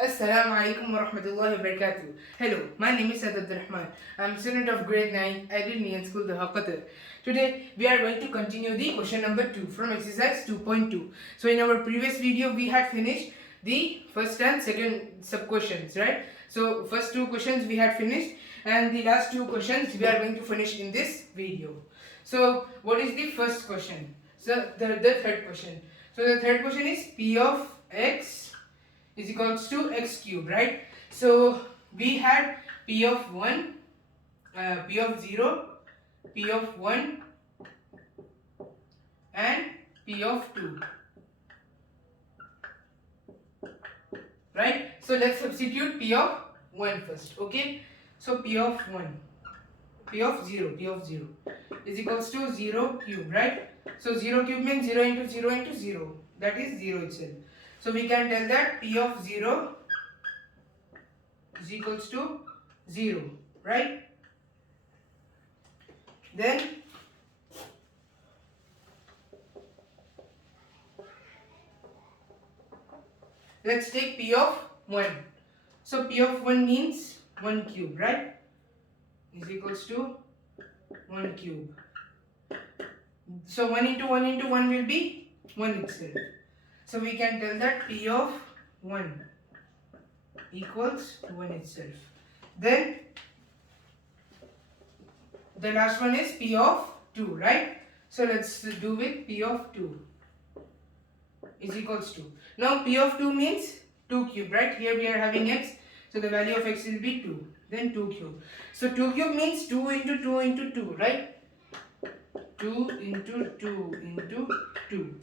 Assalamu alaikum wa rahmatullahi wa barakatuh. Hello, my name is Abdul Rahman. I'm a student of grade 9 at Indian School, Doha, Qatar. Today, we are going to continue the question number 2 from exercise 2.2. So, in our previous video, we had finished the first and second sub questions, right? So, first two questions we had finished, and the last two questions we are going to finish in this video. So, what is the first question? So, the third question. So, the third question is P of x is equals to x cube, right? So we had p of 1, p of 0, p of 1 and p of 2, right? So let's substitute p of 1 first, okay? So p of 0 is equals to 0 cube, right? So 0 cube means 0 into 0 into 0, that is 0 itself. So we can tell that p of 0 is equals to 0, right? Then let's take p of 1. So p of 1 means 1 cube, right? Is equals to 1 cube. So 1 into 1 into 1 will be 1 itself. So we can tell that p of 1 equals 1 itself. Then the last one is p of 2, right? So let's do with p of 2 is equals to. Now p of 2 means 2 cube, right? Here we are having x, so the value of x will be 2. Then 2 cube. So 2 cube means 2 into 2 into 2, right? 2 into 2 into 2.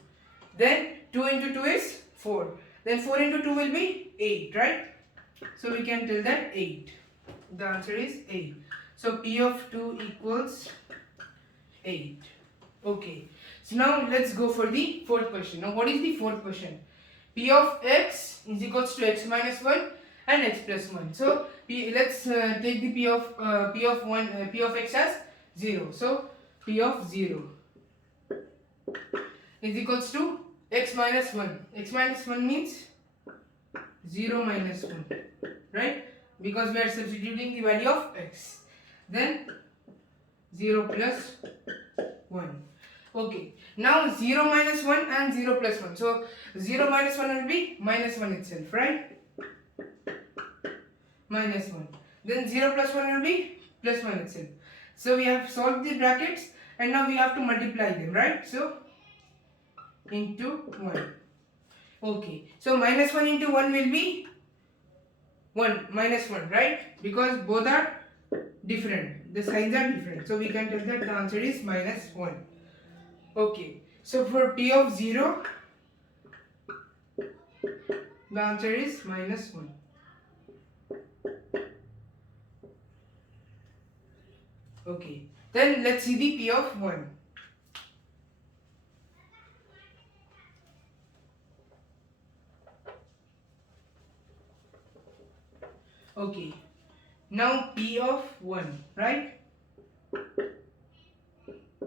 Then 2 into 2 is 4. Then 4 into 2 will be 8, right? So we can tell that 8. The answer is 8. So P of 2 equals 8. Okay. So now let's go for the fourth question. Now what is the fourth question? P of x is equals to x minus 1 and x plus 1. So let's take the P of x as 0. So P of 0 is equals to x minus 1. X minus 1 means 0 minus 1, right? Because we are substituting the value of x. Then 0 plus 1. Okay. Now 0 minus 1 and 0 plus 1. So 0 minus 1 will be minus 1 itself, right? Minus 1. Then 0 plus 1 will be plus 1 itself. So we have solved the brackets and now we have to multiply them, right? So into 1. Okay. So minus 1 into 1 will be 1 minus 1, right? Because both are different. The signs are different. So we can tell that the answer is minus 1. Okay. So for P of 0, the answer is minus 1. Okay. Then let's see the P of 1. Okay. Now P of 1, right?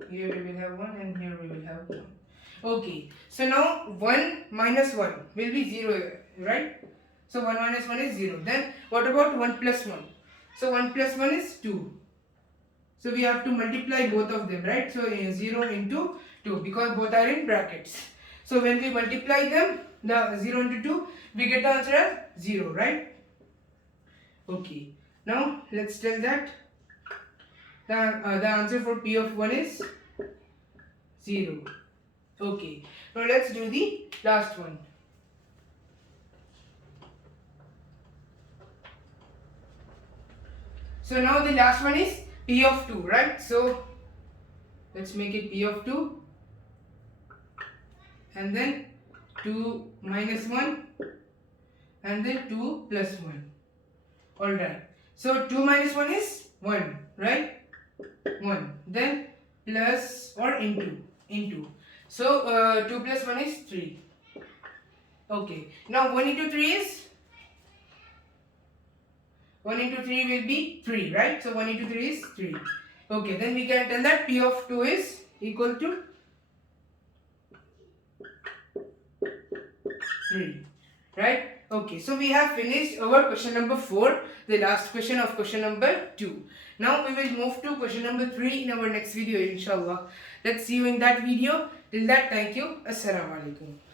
Here we will have 1 and here we will have 1. Okay. So now 1 minus 1 will be 0, right? So 1 minus 1 is 0. Then what about 1 plus 1? So 1 plus 1 is 2. So we have to multiply both of them, right? So 0 into 2 because both are in brackets. So when we multiply them, the 0 into 2, we get the answer as 0, right? Okay. Now let's tell that the answer for P of 1 is 0. Okay. Now let's do the last one. So now the last one is P of 2, right? So let's make it P of 2 and then 2 minus 1 and then 2 plus 1. Alright. So 2 minus 1 is 1, right? 1. Then plus or into. So 2 plus 1 is 3. Okay. Now 1 into 3 is 1 into 3 will be 3, right? So 1 into 3 is 3. Okay, then we can tell that P of 2 is equal to 3, right? Okay, so we have finished our question number 4, the last question of question number 2. Now we will move to question number 3 in our next video, inshallah. Let's see you in that video. Till that, thank you. Assalamu alaikum.